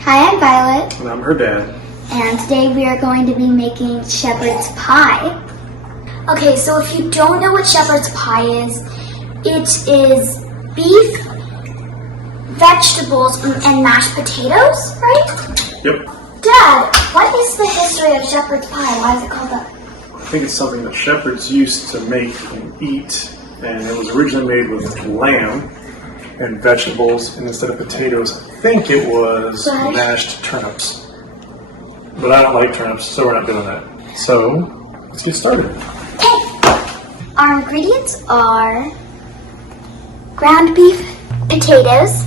Hi, I'm Violet, And I'm her dad. and today we are going to be making shepherd's pie. Okay, so if you don't know what shepherd's pie is, it is beef, vegetables, and mashed potatoes, right? Yep. Dad, what is the history of shepherd's pie? Why is it called that? I think it's something that shepherds used to make and eat, and it was originally made with lamb and vegetables, and instead of potatoes, I think it was mashed turnips. But I don't like turnips, so we're not doing that. So, let's get started. Okay, our ingredients are ground beef, potatoes,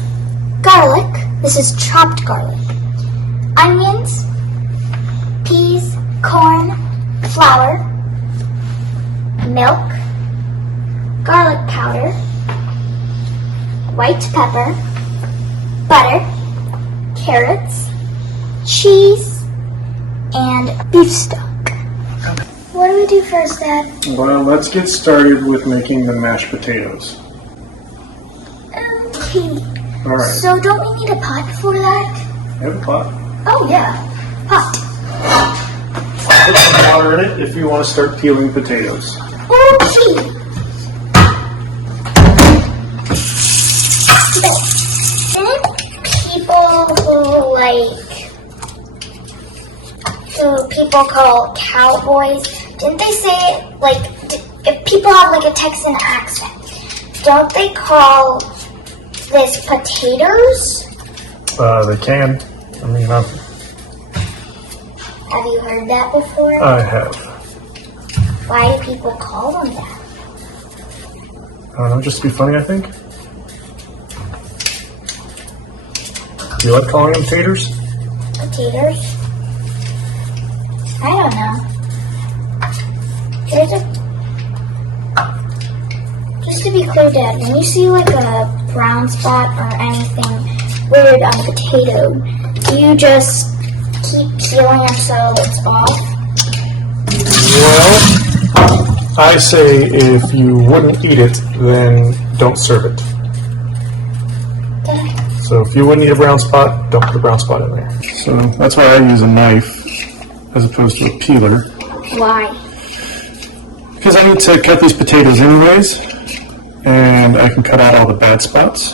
garlic, this is chopped garlic, onions, peas, corn, flour, milk, garlic powder, white pepper, butter, carrots, cheese, and beef stock. What do we do first, Dad? Well, let's get started with making the mashed potatoes. Okay. Alright, So don't we need a pot for that? have a pot. Oh yeah, pot. Put some water in it if you want to start peeling potatoes. Okay. Didn't people call cowboys, didn't they say, like, if people have like a Texan accent, don't they call this potatoes? They can. I mean, Have you heard that before? I have. Why do people call them that? I don't know, just to be funny, I think. Do you like calling them taters? Potatoes? I don't know. Just to be clear, Dad, when you see like a brown spot or anything weird on a potato, do you just keep peeling until it's off? Well, I say if you wouldn't eat it, then don't serve it. So if you wouldn't eat a brown spot, don't put a brown spot in there. So that's why I use a knife as opposed to a peeler. Why? Because I need to cut these potatoes anyways, and I can cut out all the bad spots.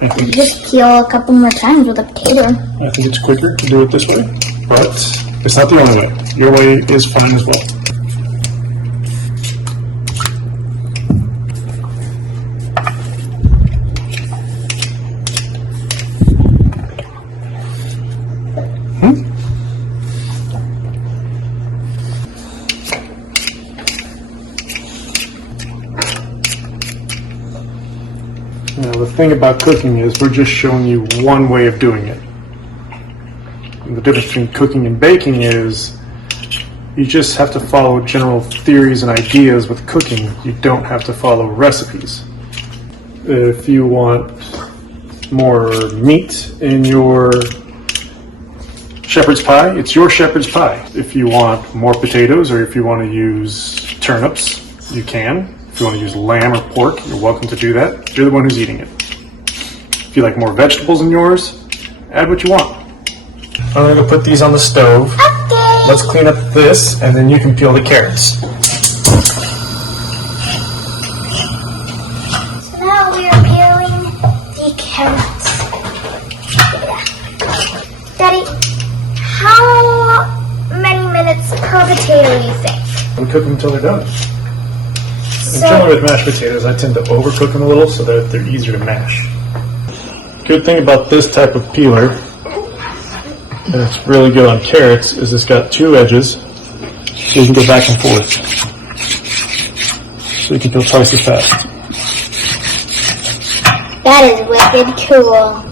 I think Just peel a couple more times with a potato. it's quicker to do it this way, but it's not the only way. Your way is fine as well. Now the thing about cooking is we're just showing you one way of doing it. And the difference between cooking and baking is you just have to follow general theories and ideas with cooking. You don't have to follow recipes. If you want more meat in your shepherd's pie, it's your shepherd's pie. If you want more potatoes or if you want to use turnips, you can. If you want to use lamb or pork, you're welcome to do that. You're the one who's eating it. If you like more vegetables in yours, add what you want. I'm going to put these on the stove. Okay. Let's clean up this, and then you can peel the carrots. So now we are peeling the carrots. Daddy, how many minutes per potato do you think? We cook them until they're done. So, Generally with mashed potatoes, I tend to overcook them a little so that they're easier to mash. Good thing about this type of peeler, and it's really good on carrots, is it's got two edges, so you can go back and forth. So you can peel twice as fast. that is wicked cool.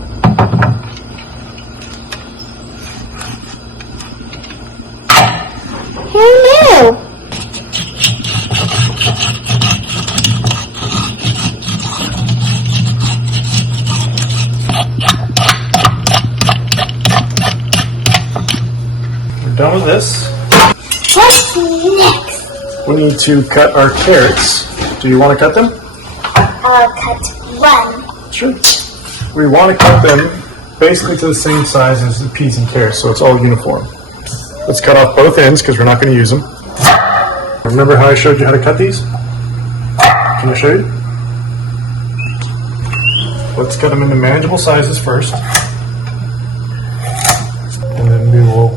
Who knew? We're done with this. What's next? We need to cut our carrots. Do you want to cut them? I'll cut One. Sure. We want to cut them basically to the same size as the peas and carrots, so it's all uniform. Let's cut off both ends because we're not going to use them. Remember how I showed you how to cut these? Can I show you? Let's cut them into manageable sizes first. And then we will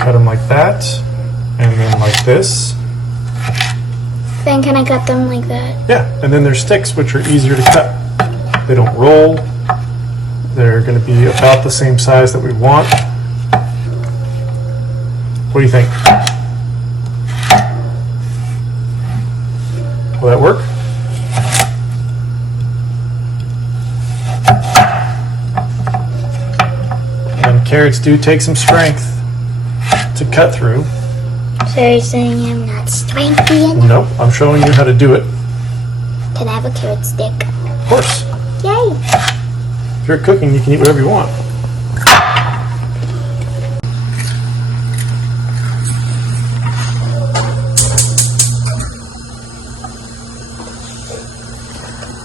cut them like that, and then like this. Then can I cut them like that? Yeah, and then there's sticks, which are easier to cut. They don't roll. They're going to be about the same size that we want. What do you think? Will that work? And carrots do take some strength to cut through. So you're saying I'm not strengthy enough? Nope, I'm showing you how to do it. Can I have a carrot stick? Of course. Yay! If you're cooking, you can eat whatever you want.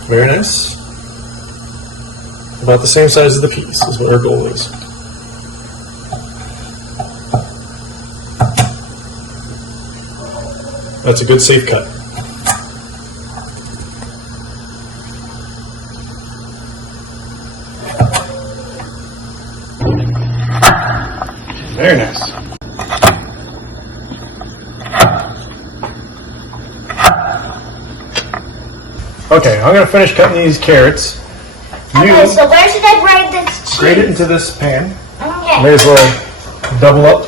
Very nice. About the same size as the peas is what our goal is. That's a good safe cut. Very nice. Okay, I'm going to finish cutting these carrots. Okay, so where should I grate this cheese? Grate it into this pan. Okay. May as well double up.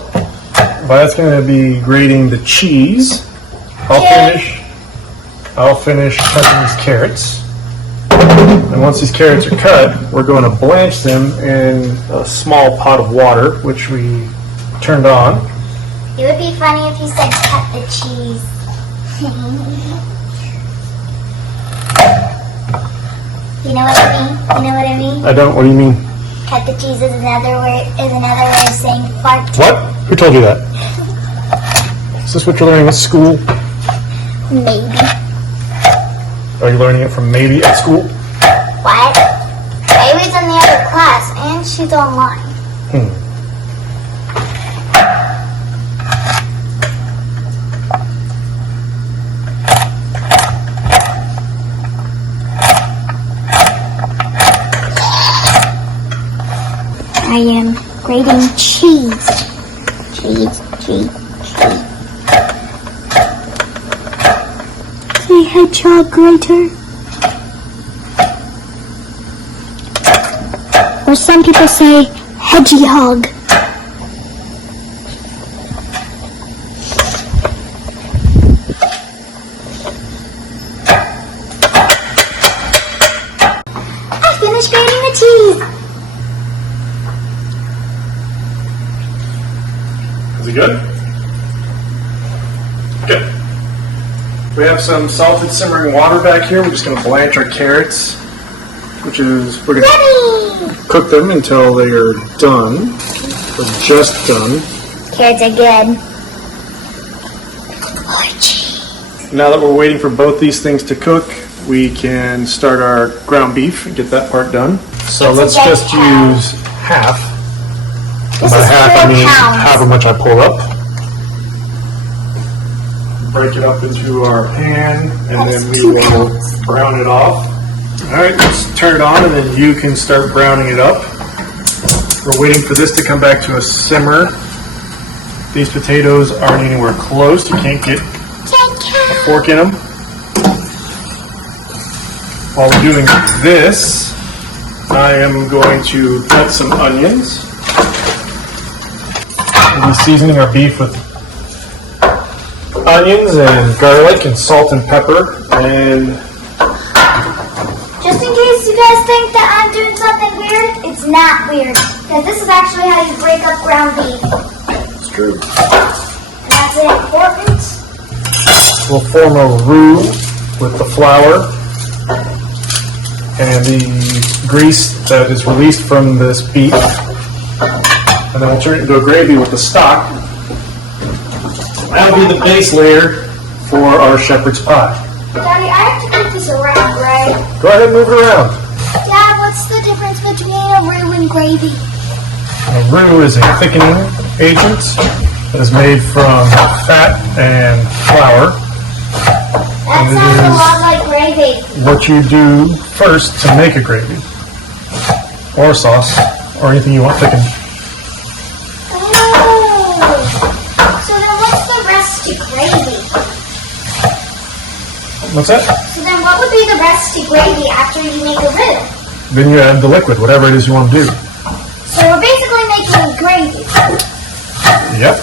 But that's going to be grating the cheese. I'll finish cutting these carrots. And once these carrots are cut, we're going to blanch them in a small pot of water, which we turned on. It would be funny if you said cut the cheese. You know what I mean? You know what I mean? I don't. What do you mean? Cut the cheese is another way of saying fart. What? Who told you that? Is this what you're learning at school? Maybe. Are you learning it from maybe at school? What? Baby's in the other class and she's online. I am grating cheese. Cheese. Say hedgehog grater. Or some people say hedgehog. I finished grating the cheese. Is it good? Good. We have some salted simmering water back here. We're just going to blanch our carrots, which is, we're going to cook them until they are done, or just done. Carrots are good. Now that we're waiting for both these things to cook, we can start our ground beef and get that part done. So let's just use half. This By is half, 4 I mean pounds. however much I pull up. Break it up into our pan, and then we will brown it off. Alright, let's turn it on, and then you can start browning it up. We're waiting for this to come back to a simmer. These potatoes aren't anywhere close. You can't get a fork in them. While we're doing this, I am going to cut some onions. We'll be seasoning our beef with onions and garlic and salt and pepper. And just in case you guys think that I'm doing something weird, it's not weird. Because this is actually how you break up ground beef. it's true. And that's important. We'll form a roux with the flour and the grease that is released from this beef. And then we'll turn it into a gravy with the stock. That'll be the base layer for our shepherd's pie. Daddy, I have to keep this around, right? Okay. Go ahead and move it around. Dad, what's the difference between a roux and gravy? A roux is a thickening agent that is made from fat and flour. That sounds a lot like gravy. What you do first to make a gravy, or sauce, or anything you want thickened. So then what's the rest to gravy? What's that? So then what would be the rest to gravy after you make a roux? Then you add the liquid, whatever it is you want to do. So we're basically making gravy. Yep.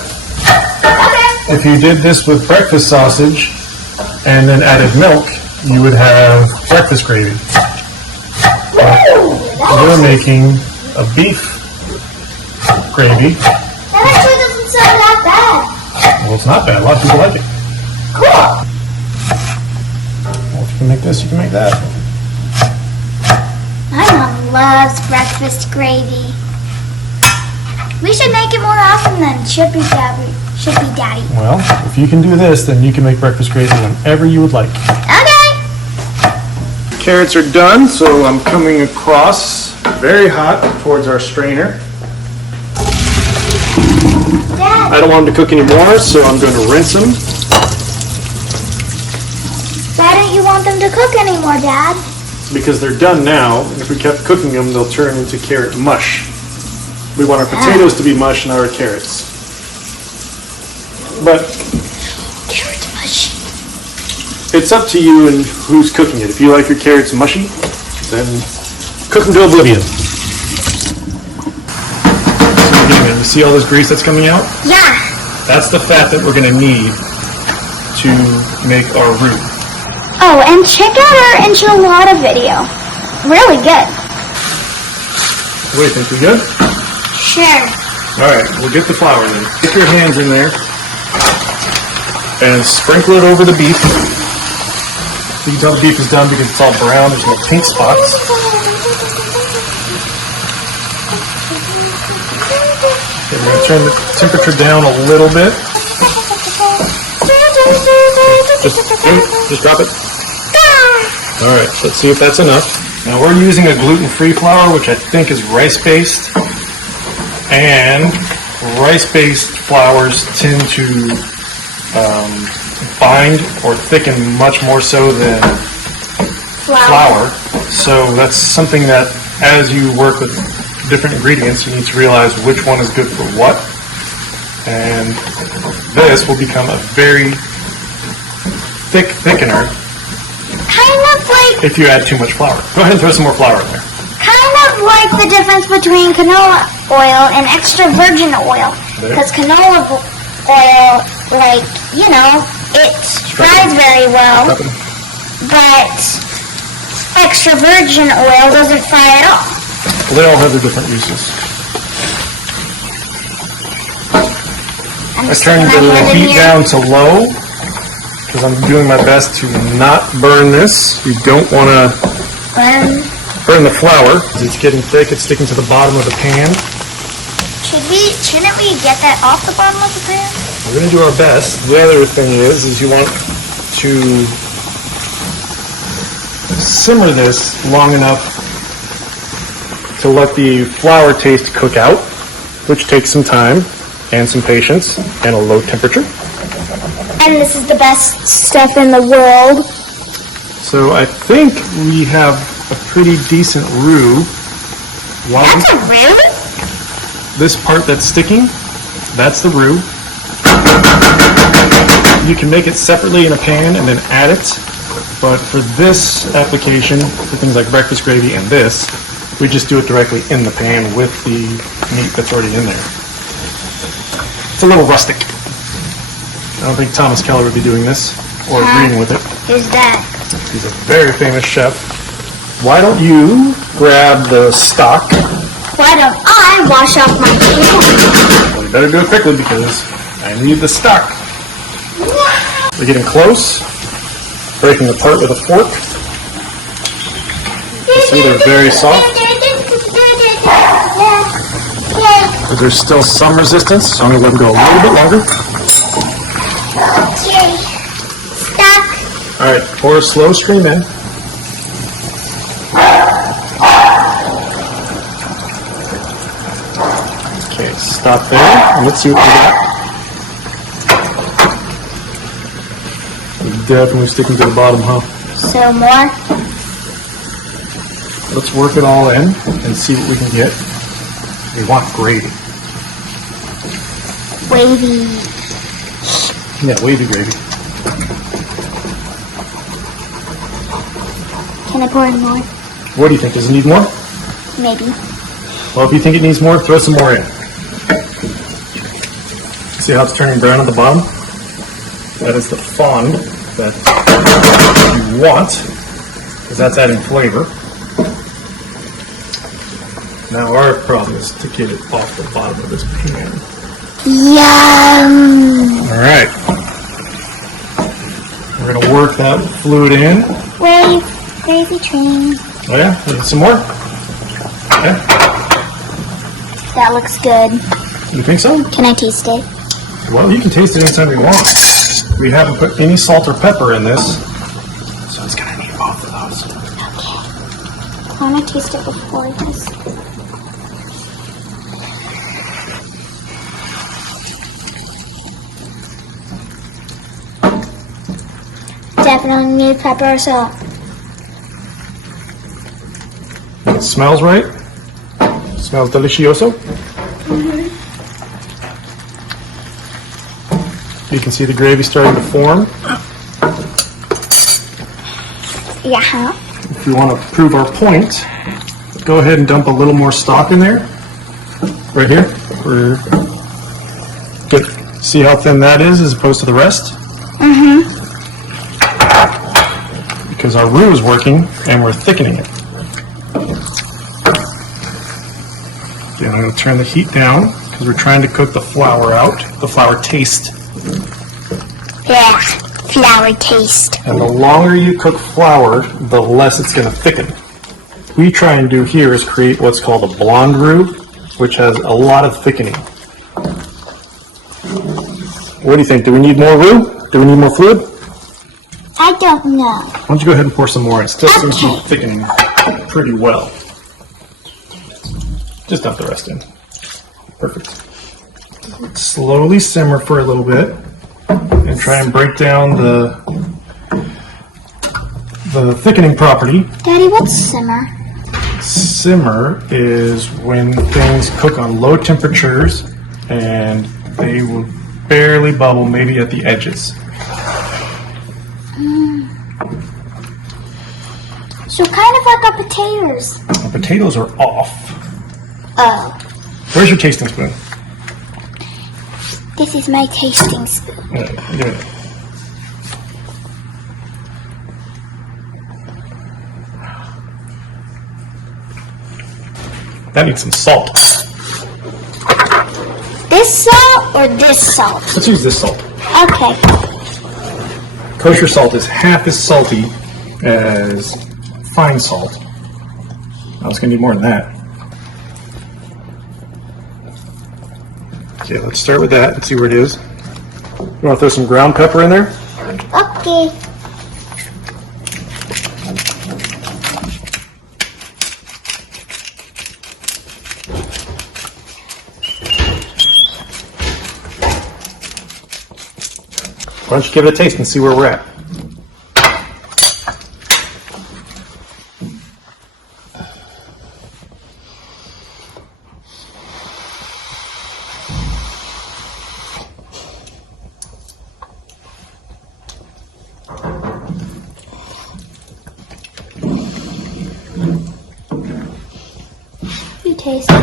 Okay. If you did this with breakfast sausage and then added milk, you would have breakfast gravy. We're making a beef gravy. That actually doesn't sound that bad. Well, it's not bad. A lot of people like it. Cool. Well, if you can make this, you can make that. My mom loves breakfast gravy. We should make it more often than Shippy Daddy. Well, if you can do this, then you can make breakfast gravy whenever you would like. Okay. Carrots are done, so I'm coming across very hot towards our strainer. Dad, I don't want them to cook anymore, so I'm going to rinse them. why don't you want them to cook anymore, Dad? Because they're done now. If we kept cooking them, they'll turn into carrot mush. We want our potatoes to be mush, not our carrots. But Carrot mush. it's up to you and who's cooking it. If you like your carrots mushy, then cook them to oblivion. So you see all this grease that's coming out? Yeah. That's the fat that we're going to need to make our roux. Oh, and check out our enchilada video. Really good. What do you think? We good? Sure. All right, we'll get the flour in. Stick your hands in there and sprinkle it over the beef. You can tell the beef is done because it's all brown. There's no pink spots. Okay, we're going to turn the temperature down a little bit. Just drop it. All right, let's see if that's enough. Now we're using a gluten-free flour, which I think is rice-based. And rice-based flours tend to bind or thicken much more so than flour. So that's something that as you work with different ingredients, you need to realize which one is good for what. And this will become a very thick thickener Kind of like if you add too much flour. Go ahead and throw some more flour in there. the difference between canola oil and extra virgin oil. Because canola oil, like, you know, it fries very well, but extra virgin oil doesn't fry at all. Well, they all have their different uses. I turned the heat down to low because I'm doing my best to not burn this. You don't want to burn the flour. It's getting thick. It's sticking to the bottom of the pan. Shouldn't we get that off the bottom of the pan? We're going to do our best. The other thing is you want to simmer this long enough to let the flour taste cook out, which takes some time and some patience and a low temperature. And this is the best stuff in the world. So I think we have a pretty decent roux. That's a roux? This part that's sticking, that's the roux. You can make it separately in a pan and then add it, but for this application, for things like breakfast gravy and this, we just do it directly in the pan with the meat that's already in there. It's a little rustic. I don't think Thomas Keller would be doing this or agreeing with it. Who's that? He's a very famous chef. Why don't you grab the stock? Why don't I wash off my hands? Well, you better do it quickly because I need the stock. We're getting close. Breaking apart with a fork. You see they're very soft. But there's still some resistance, so I'm going to let them go a little bit longer. Okay. Stop. Alright, pour a slow stream in. stop there, and let's see what we got. Definitely sticking to the bottom, huh? So more? Let's work it all in and see what we can get. We want gravy. Wavy. Yeah, wavy gravy. Can I pour in more? What do you think? Does it need more? Maybe. Well, if you think it needs more, throw some more in. See how it's turning brown at the bottom? That is the fond that you want, because that's adding flavor. Now our problem is to get it off the bottom of this pan. Yum! Alright. We're going to work that fluid in. Wave, gravy train. Oh yeah? Need some more? Yeah? That looks good. You think so? Can I taste it? Well, you can taste it anytime you want. We haven't put any salt or pepper in this, so it's going to need both of those. Okay. I want to taste it before this. Definitely need pepper or salt. It smells right. It smells delicioso. You can see the gravy starting to form. Yeah. If we want to prove our point, go ahead and dump a little more stock in there. Right here. See how thin that is as opposed to the rest? Because our roux is working and we're thickening it. Okay, I'm going to turn the heat down because we're trying to cook the flour out, the flour taste. Yeah, flour taste. And the longer you cook flour, the less it's going to thicken. What we try and do here is create what's called a blonde roux, which has a lot of thickening. What do you think? Do we need more roux? Do we need more fluid? I don't know. Why don't you go ahead and pour some more? It still seems to be thickening pretty well. Just dump the rest in. Perfect. Slowly simmer for a little bit and try and break down the thickening property. Daddy, what's simmer? Simmer is when things cook on low temperatures and they will barely bubble, maybe at the edges. So kind of like our potatoes. The potatoes are off. Oh. Where's your tasting spoon? This is my tasting spoon. Yeah, give it. That needs some salt. This salt or this salt? Let's use this salt. Okay. Kosher salt is half as salty as fine salt. I was going to need more than that. Okay, let's start with that and see where it is. You want to throw some ground pepper in there? Okay. Why don't you give it a taste and see where we're at? You taste it.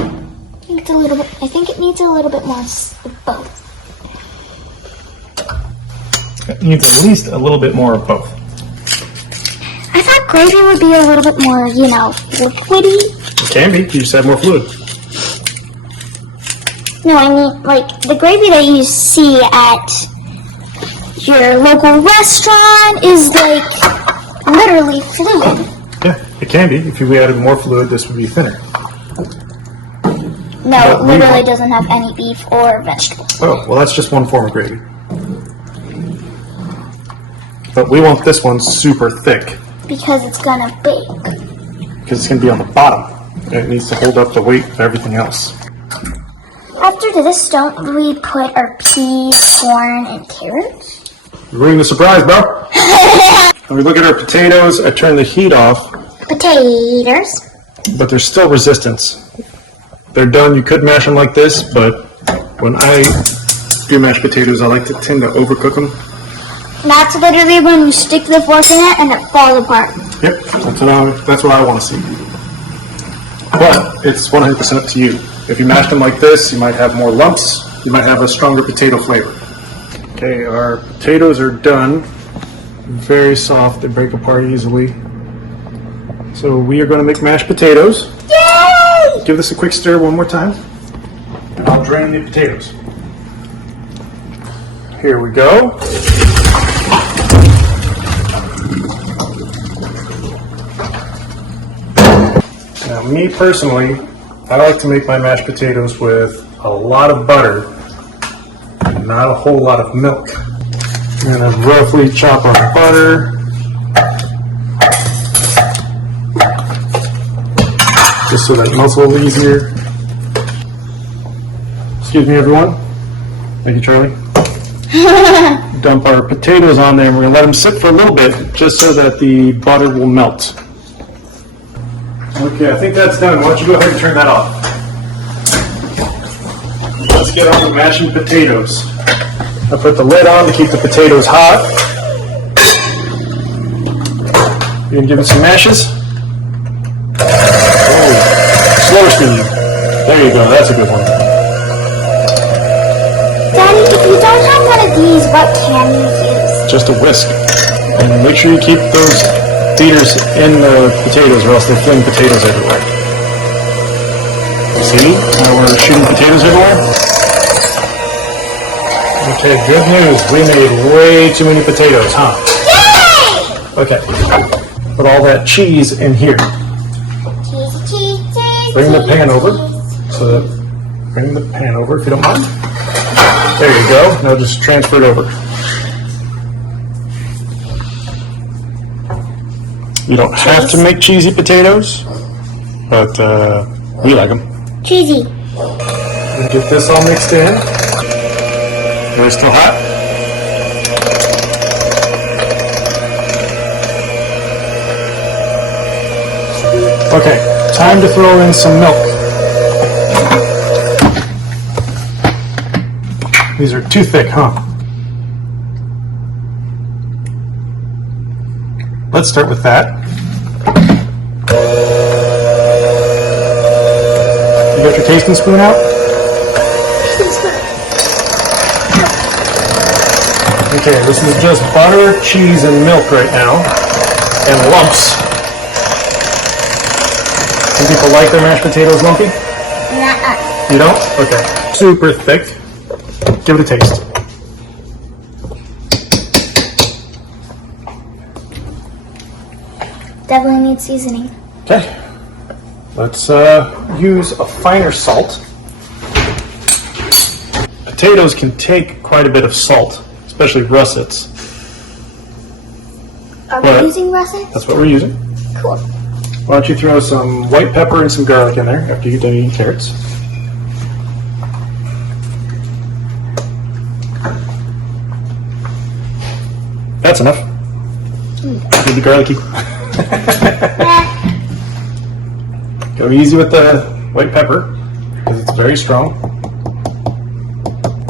I think it needs a little bit more of both. It needs at least a little bit more of both. I thought gravy would be a little bit more, liquidy. It can be. You just add more fluid. No, I mean, like, the gravy that you see at your local restaurant is, like, literally fluid. Yeah, it can be. If we added more fluid, this would be thinner. No, it literally doesn't have any beef or vegetables. Oh, well, that's just one form of gravy. But we want this one super thick. Because it's gonna bake. Because it's going to be on the bottom. And it needs to hold up the weight of everything else. After this, don't we put our peas, corn, and carrots? Ruining the surprise, bro. When we look at our potatoes, I turn the heat off. Potatoes. But there's still resistance. They're done. You could mash them like this, but when I do mashed potatoes, I like to tend to overcook them. That's literally when you stick the fork in it and it falls apart. Yep, that's what I want to see. But it's 100% up to you. If you mash them like this, you might have more lumps. You might have a stronger potato flavor. Okay, our potatoes are done. Very soft. They break apart easily. So we are going to make mashed potatoes. Yay! Give this a quick stir one more time. And I'll drain the potatoes. Here we go. Now, me personally, I like to make my mashed potatoes with a lot of butter and not a whole lot of milk. I'm going to roughly chop our butter. Just so that it melts a little easier. Excuse me, everyone. Thank you, Charlie. Dump our potatoes on there and we're going to let them sit for a little bit just so that the butter will melt. Okay, I think that's done. Why don't you go ahead and turn that off. Let's get on to mashing potatoes. I put the lid on to keep the potatoes hot. You can give it some mashes. Oh, slower speed. There you go, that's a good one. Daddy, if you don't have one of these, what can you use? Just a whisk. And make sure you keep those beaters in the potatoes or else they fling potatoes everywhere. See how we're shooting potatoes everywhere? Okay, good news. We made way too many potatoes, huh? Yay! Okay. Put all that cheese in here. Cheese. Bring the pan over. Bring the pan over if you don't mind. There you go. Now just transfer it over. You don't have to make cheesy potatoes, but we like them. Cheesy. Get this all mixed in. Are they still hot? Okay, time to throw in some milk. These are too thick, huh? Let's start with that. You got your tasting spoon out? Okay, this is just butter, cheese, and milk right now, and lumps. Some people like their mashed potatoes lumpy? Nuh-uh. You don't? Okay. Super thick. Give it a taste. Definitely needs seasoning. Okay. Let's use a finer salt. Potatoes can take quite a bit of salt, especially russets. Are we using russets? That's what we're using. Cool. Why don't you throw some white pepper and some garlic in there after you get done eating carrots. That's enough. Need the garlicky. Go easy with the white pepper because it's very strong.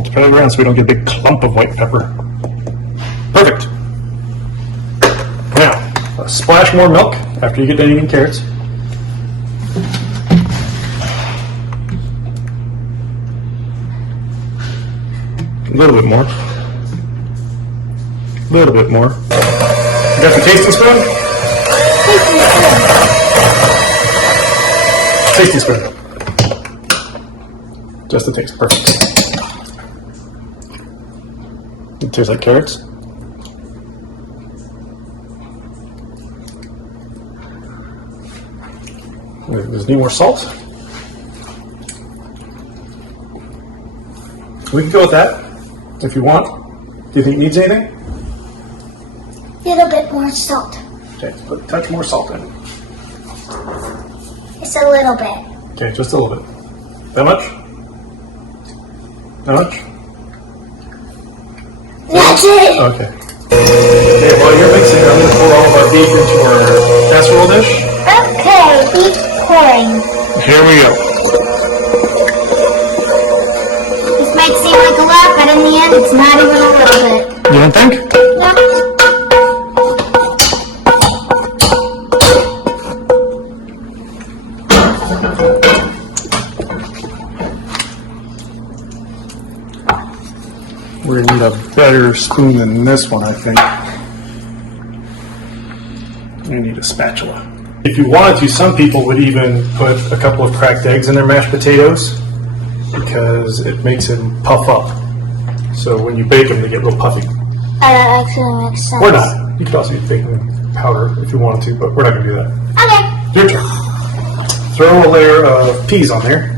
Spread it around so we don't get a big clump of white pepper. Perfect. Now, a splash more milk after you get done eating carrots. A little bit more. A little bit more. You got the tasting spoon? Tasting spoon. Just the taste. Perfect. It tastes like carrots. Does it need more salt? We can go with that if you want. Do you think it needs anything? A little bit more salt. Okay, put a touch more salt in. Just a little bit. Okay, just a little bit. That much? How much? That's it! Okay. Okay, while you're mixing, I'm going to pour all of our beef into our casserole dish. Okay, beef pouring. Here we go. This might seem like a lot, but in the end, it's not even a little bit. You don't think? No. We're going to need a better spoon than this one, I think. We need a spatula. If you wanted to, some people would even put a couple of cracked eggs in their mashed potatoes because it makes them puff up. So when you bake them, they get real puffy. That actually makes sense. Or not. You could also use baking powder if you wanted to, but we're not going to do that. Okay. Your turn. Throw a layer of peas on there.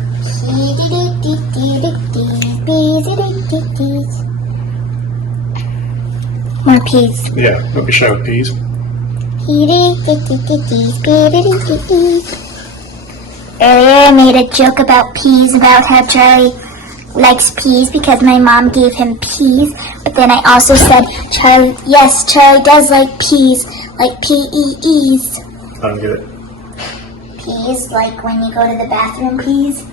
More peas. Yeah, don't be shy with peas. Earlier I made a joke about peas, about how Charlie likes peas because my mom gave him peas. But then I also said, Charlie does like peas, like P-E-Es. I don't get it. Peas, like when you go to the bathroom peas.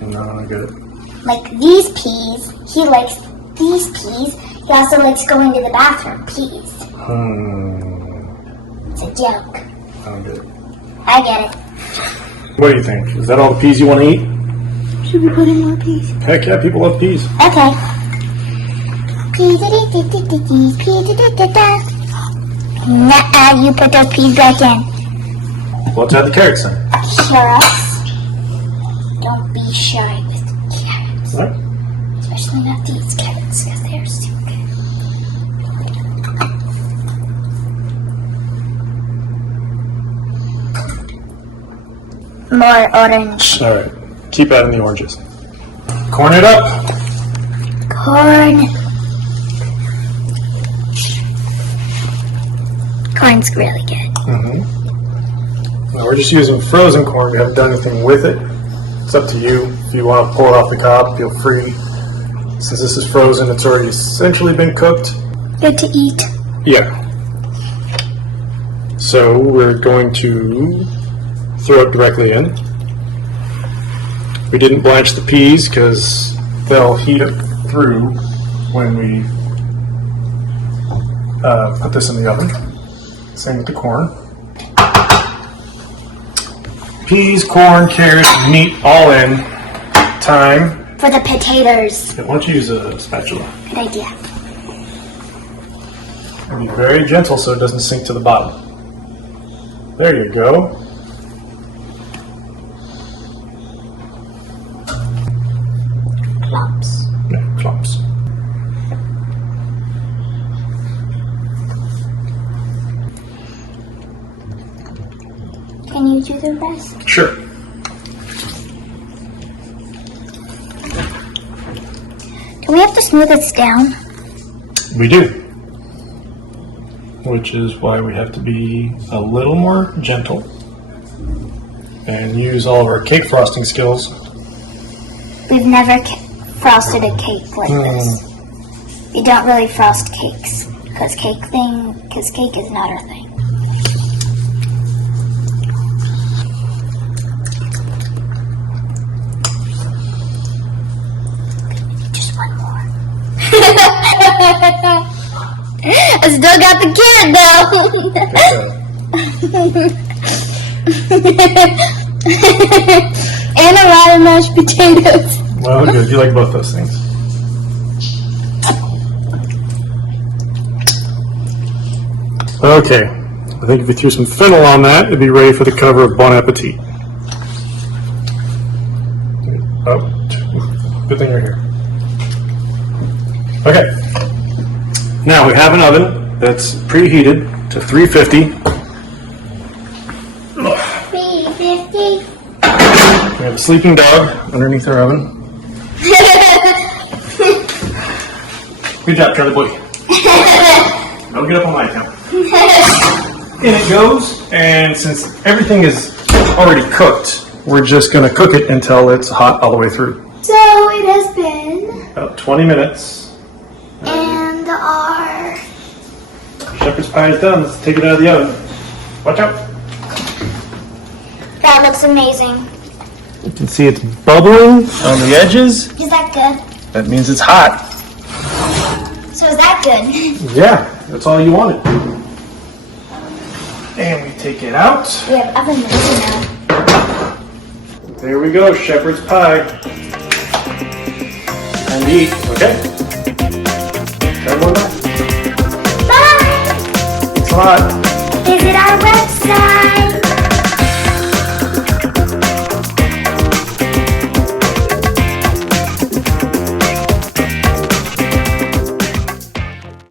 No, I don't get it. Like these peas, he likes these peas. He also likes going to the bathroom peas. It's a joke. I don't get it. I get it. What do you think? Is that all the peas you want to eat? Should we put in more peas? Heck yeah, people love peas. Okay. Peas, Nuh-uh, you put those peas back in. Well, let's add the carrots then. Carrots. Don't be shy with carrots. All right. Especially not these carrots, because they're stupid. More orange. All right. Keep adding the oranges. Corn it up. Corn. Corn's really good. Now we're just using frozen corn. We haven't done anything with it. It's up to you. If you want to pull it off the cob, feel free. Since this is frozen, it's already essentially been cooked. Good to eat. Yeah. So we're going to throw it directly in. We didn't blanch the peas because they'll heat it through when we put this in the oven. Same with the corn. Peas, corn, carrots, meat, all in. Time. For the potatoes. Why don't you use a spatula? Good idea. And be very gentle so it doesn't sink to the bottom. There you go. Clumps. Yeah, clumps. Can you do the rest? Sure. Do we have to smooth this down? We do. Which is why we have to be a little more gentle and use all of our cake frosting skills. We've never frosted a cake like this. We don't really frost cakes because cake is not our thing. Just one more. I still got the carrot though. And a lot of mashed potatoes. Well, good. You like both those things. Okay. I think if we threw some fennel on that, it'd be ready for the cover of Bon Appetit. Oh, good thing you're here. Okay. Now we have an oven that's preheated to 350. 350. We have a sleeping dog underneath our oven. Good job, Charlie boy. Don't get up on my account. In it goes, and since everything is already cooked, we're just going to cook it until it's hot all the way through. So it has been 20 minutes. And our Shepherd's pie is done. Let's take it out of the oven. Watch out. that looks amazing. You can see it's bubbling on the edges. Is that good? That means it's hot. So is that good? Yeah, that's all you wanted. And we take it out. We have oven mitts now. There we go, shepherd's pie. Time to eat, okay? Turn one back. Bye! Thanks a lot.